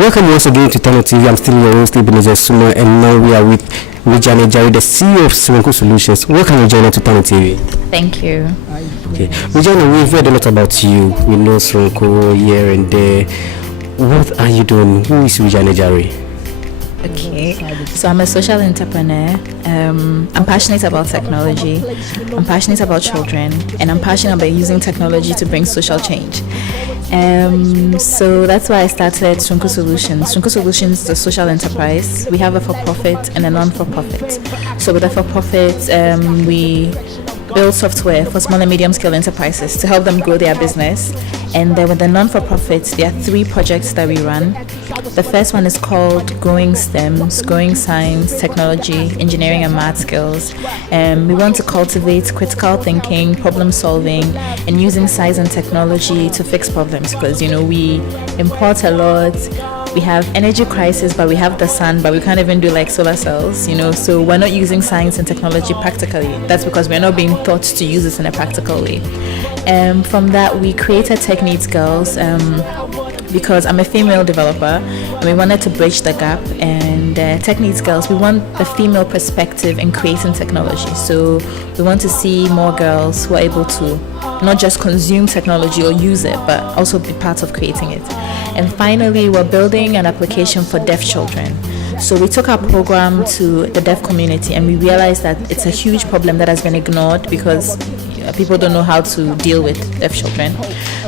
Welcome once again to TANOE TV. I'm still your host, Ebenezer Suma, and now we are with Regina Agyare, the CEO of Soronko Solutions. Welcome, Regina, to TANOE TV. Thank you. Okay, Regina, we've read a lot about you. We know Soronko here and there. What are you doing? Who is Regina Agyare? Okay, so I'm a social entrepreneur. I'm passionate about technology. I'm passionate about children, and I'm passionate about using technology to bring social change. So that's why I started Soronko Solutions. Soronko Solutions is a social enterprise. We have a for-profit and a non-for-profit. So with a for-profit, we build software for small and medium-scale enterprises to help them grow their business. And then with the non-for-profits, there are 3 projects that we run. The first one is called Growing STEMs, Growing Science, Technology, Engineering and Math Skills. We want to cultivate critical thinking, problem solving, and using science and technology to fix problems because, we import a lot. We have energy crisis, but we have the sun, but we can't even do like solar cells, so we're not using science and technology practically. That's because we're not being taught to use this in a practical way. From that, we created Tech Needs Girls because I'm a female developer and we wanted to bridge the gap. And Tech Needs Girls, we want the female perspective in creating technology. So we want to see more girls who are able to not just consume technology or use it, but also be part of creating it. And finally, we're building an application for deaf children. So we took our program to the deaf community and we realized that it's a huge problem that has been ignored because people don't know how to deal with deaf children.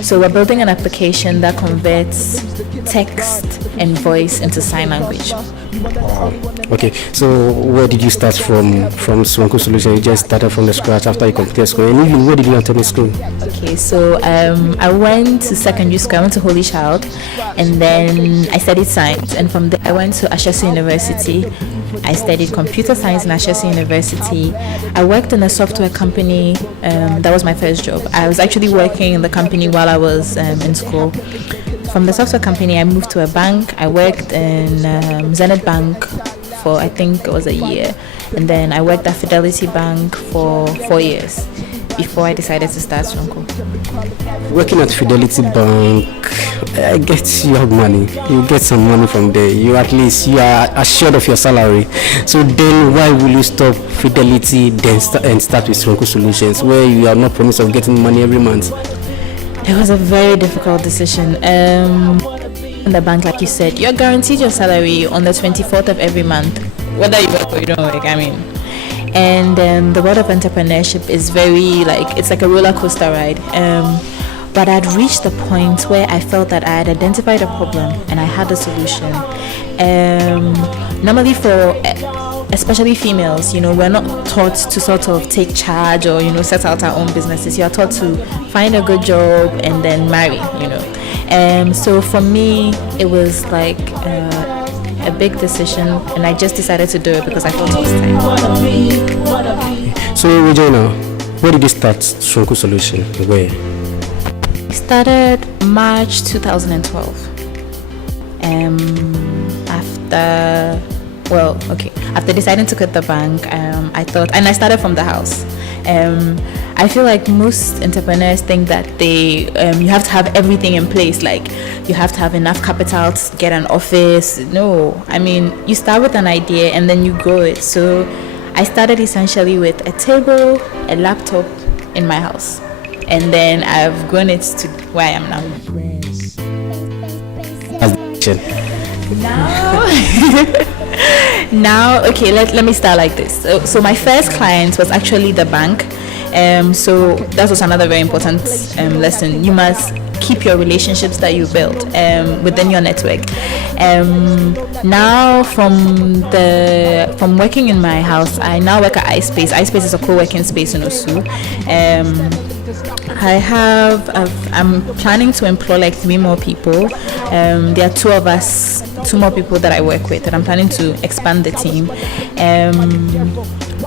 So we're building an application that converts text and voice into sign language. Wow. Okay, so where did you start from Soronko Solutions? You just started from the scratch after you completed school. And even where did you attend school? Okay, so I went to secondary school. I went to Holy Child, and then I studied science. And from there, I went to Agyare University. I studied computer science in Agyare University. I worked in a software company. That was my first job. I was actually working in the company while I was in school. From the software company, I moved to a bank. I worked in Zenith Bank for I think it was a year, and then I worked at Fidelity Bank for 4 years before I decided to start Soronko. Working at Fidelity Bank, I guess you have money. You get some money from there. You are assured of your salary. So then, why will you stop Fidelity and start with Soronko Solutions, where you are not promised of getting money every month? It was a very difficult decision. In the bank, like you said, you're guaranteed your salary on the 24th of every month, whether you work or you don't work. And the world of entrepreneurship is it's like a roller coaster ride. But I'd reached the point where I felt that I had identified a problem and I had a solution. Normally for especially females, we're not taught to sort of take charge or, set out our own businesses. You are taught to find a good job and then marry, So for me, it was like a big decision, and I just decided to do it because I thought it was time. So, Regina, where did you start Soronko Solution? Where? I started March 2012. After deciding to quit the bank, I thought, and I started from the house. I feel like most entrepreneurs think that you have to have everything in place, like you have to have enough capital to get an office. No, you start with an idea and then you grow it. So I started essentially with a table, a laptop in my house, and then I've grown it to where I am now. Now, okay, let me start like this. So my first client was actually the bank. So that was another very important lesson. You must keep your relationships that you build within your network. Now from working in my house, I now work at iSpace. iSpace is a co-working space in Osu. I'm planning to employ like 3 more people. There are 2 of us, 2 more people that I work with, and I'm planning to expand the team.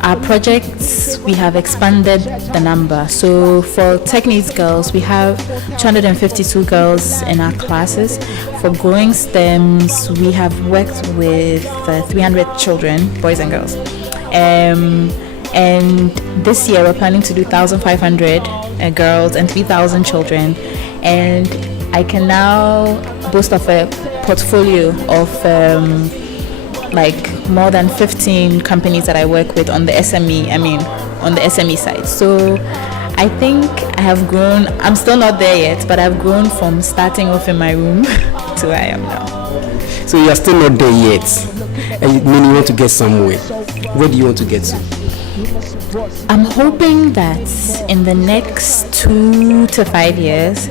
Our projects, we have expanded the number. So for Tech Needs Girls, we have 252 girls in our classes. For Growing STEMs, we have worked with 300 children, boys and girls. And this year, we're planning to do 1,500 girls and 3,000 children. And I can now boast of a portfolio of like more than 15 companies that I work with on the SME side. So I think I have grown. I'm still not there yet, but I've grown from starting off in my room to where I am now. So you are still not there yet, and you mean you want to get somewhere. Where do you want to get to? I'm hoping that in the next 2 to 5 years,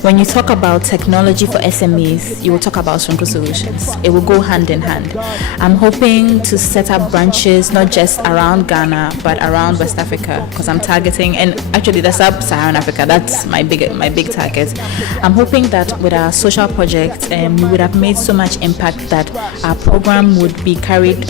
when you talk about technology for SMEs, you will talk about Soronko solutions. It will go hand in hand. I'm hoping to set up branches not just around Ghana but around West Africa, because I'm targeting, and actually the sub-Saharan Africa, that's my big target. I'm hoping that with our social project, we would have made so much impact that our program would be carried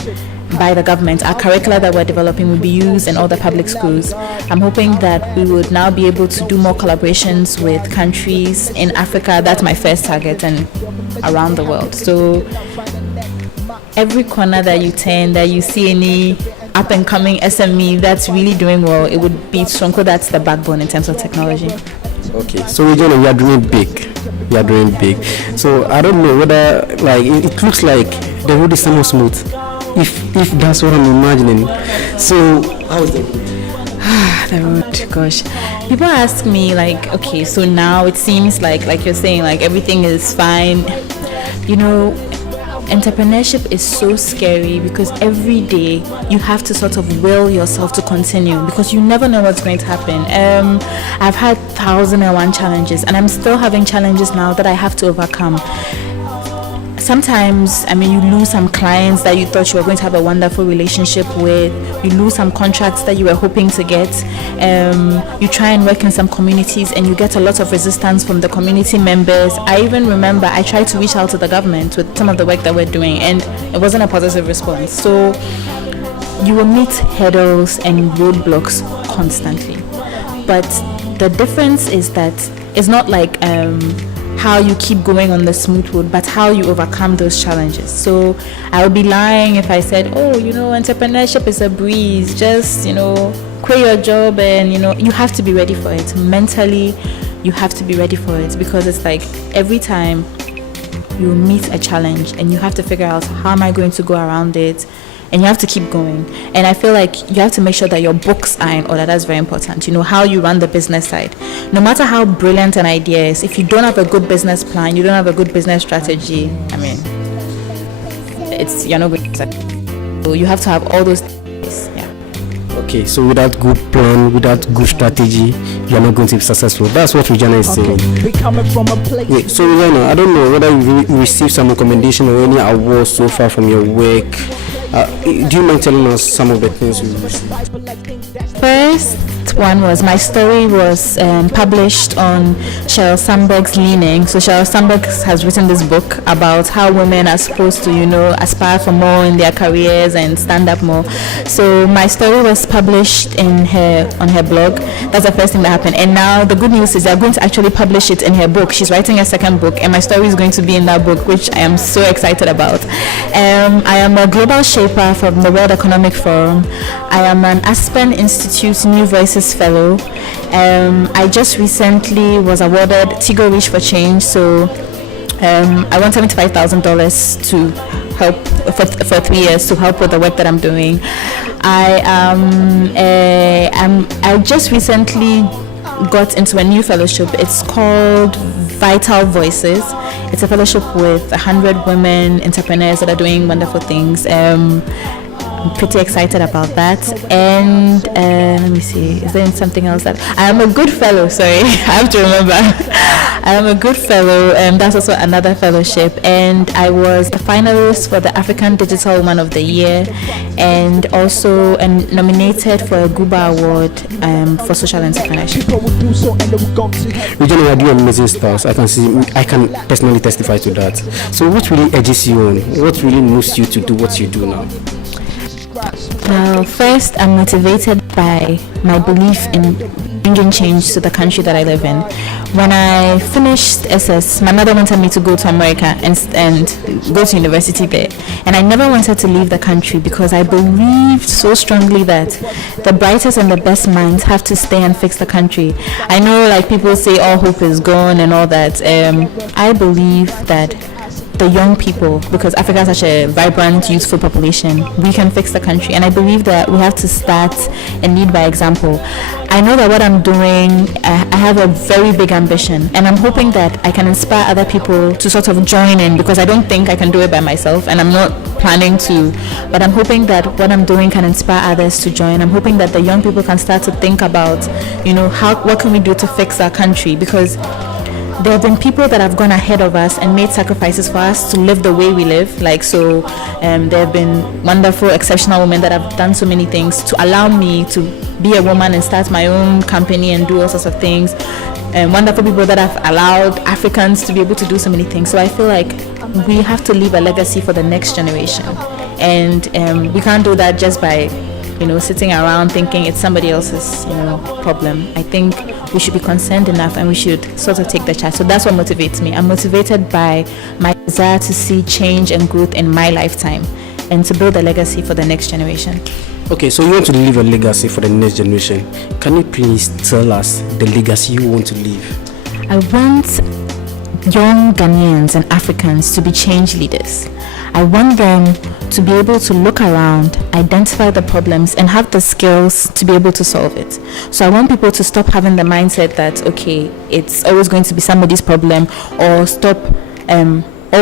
by the government. Our curricula that we're developing will be used in all the public schools. I'm hoping that we would now be able to do more collaborations with countries in Africa. That's my first target, and around the world. So every corner that you turn, that you see any up and coming SME that's really doing well, it would be Soronko. That's the backbone in terms of technology. Okay, so Regina, we are doing big. So I don't know whether, like, it looks like the road is somewhat smooth. If that's what I'm imagining. So how is the road? The road, gosh. People ask me, like, okay, so now it seems like you're saying, like, everything is fine. You know, entrepreneurship is so scary because every day you have to sort of will yourself to continue, because you never know what's going to happen. I've had 1,001 challenges, and I'm still having challenges now that I have to overcome. Sometimes, you lose some clients that you thought you were going to have a wonderful relationship with. You lose some contracts that you were hoping to get. You try and work in some communities and you get a lot of resistance from the community members. I even remember I tried to reach out to the government with some of the work that we're doing, and it wasn't a positive response. So you will meet hurdles and roadblocks constantly. But the difference is that it's not like how you keep going on the smooth road, but how you overcome those challenges. So I would be lying if I said, entrepreneurship is a breeze, just, quit your job, and, you have to be ready for it. Mentally, you have to be ready for it, because it's like every time you meet a challenge and you have to figure out, how am I going to go around it? And you have to keep going. And I feel like you have to make sure that your books are in order. That's very important. How you run the business side. No matter how brilliant an idea is, if you don't have a good business plan, you don't have a good business strategy, you're not going to. So you have to have all those things. Yeah. Okay, so without good plan, without good strategy, you're not going to be successful. That's what Regina is saying. Wait, so Regina, I don't know whether you received some recommendation or any awards so far from your work. Do you mind telling us some of the things you received? First one was my story was published on Sheryl Sandberg's Leaning. So Sheryl Sandberg has written this book about how women are supposed to, aspire for more in their careers and stand up more. So my story was published on her blog. That's the first thing that happened. And now the good news is they're going to actually publish it in her book. She's writing a second book, and my story is going to be in that book, which I am so excited about. I am a global shaper from the World Economic Forum. I am an Aspen Institute New Voices Fellow. I just recently was awarded Tigo Reach for Change, so I won $75,000 to help for 3 years to help with the work that I'm doing. I just recently got into a new fellowship. It's called Vital Voices. It's a fellowship with 100 women entrepreneurs that are doing wonderful things. I'm pretty excited about that. And let me see, is there something else that I am a good fellow? Sorry, I have to remember. I am a good fellow, and that's also another fellowship. And I was a finalist for the African Digital Woman of the Year, and also nominated for a Guba Award for social entrepreneurship. Regina, you are doing amazing stuff. I can personally testify to that. So what really edges you on? What really moves you to do what you do now? Well, first, I'm motivated by my belief in bringing change to the country that I live in. When I finished SS, my mother wanted me to go to America and go to university there. And I never wanted to leave the country because I believed so strongly that the brightest and the best minds have to stay and fix the country. I know, like, people say all hope is gone and all that. I believe that the young people, because Africa has such a vibrant, youthful population, we can fix the country. And I believe that we have to start and lead by example. I know that what I'm doing, I have a very big ambition, and I'm hoping that I can inspire other people to sort of join in, because I don't think I can do it by myself, and I'm not planning to, but I'm hoping that what I'm doing can inspire others to join. I'm hoping that the young people can start to think about, what can we do to fix our country, because there have been people that have gone ahead of us and made sacrifices for us to live the way we live. There have been wonderful, exceptional women that have done so many things to allow me to be a woman and start my own company and do all sorts of things. And wonderful people that have allowed Africans to be able to do so many things. So I feel like we have to leave a legacy for the next generation. And we can't do that just by sitting around thinking it's somebody else's, problem. I think we should be concerned enough and we should sort of take the charge. So that's what motivates me. I'm motivated by my desire to see change and growth in my lifetime and to build a legacy for the next generation. Okay, so you want to leave a legacy for the next generation. Can you please tell us the legacy you want to leave? I want young Ghanaians and Africans to be change leaders. I want them to be able to look around, identify the problems, and have the skills to be able to solve it. So I want people to stop having the mindset that, okay, it's always going to be somebody's problem, or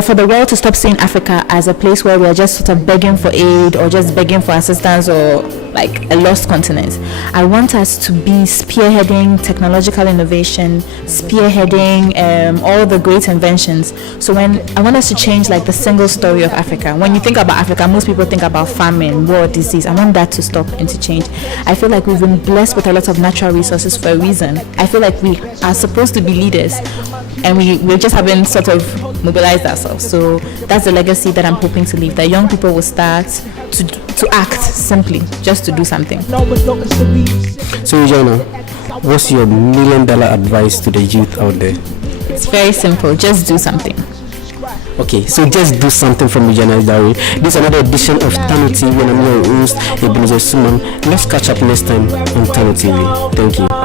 for the world to stop seeing Africa as a place where we are just sort of begging for aid or just begging for assistance or like a lost continent. I want us to be spearheading technological innovation, spearheading all the great inventions. So I want us to change like the single story of Africa. When you think about Africa, most people think about famine, war, disease. I want that to stop and to change. I feel like we've been blessed with a lot of natural resources for a reason. I feel like we are supposed to be leaders, and we just haven't sort of mobilized ourselves. So that's the legacy that I'm hoping to leave. That young people will start to act simply, just to do something. So Regina, what's your $1 million advice to the youth out there? It's very simple. Just do something. Okay, so just do something from Regina Agyare. This is another edition of TANOE TV, and I'm your host, Ebenezer Suman. Let's catch up next time on TANOE TV. Thank you.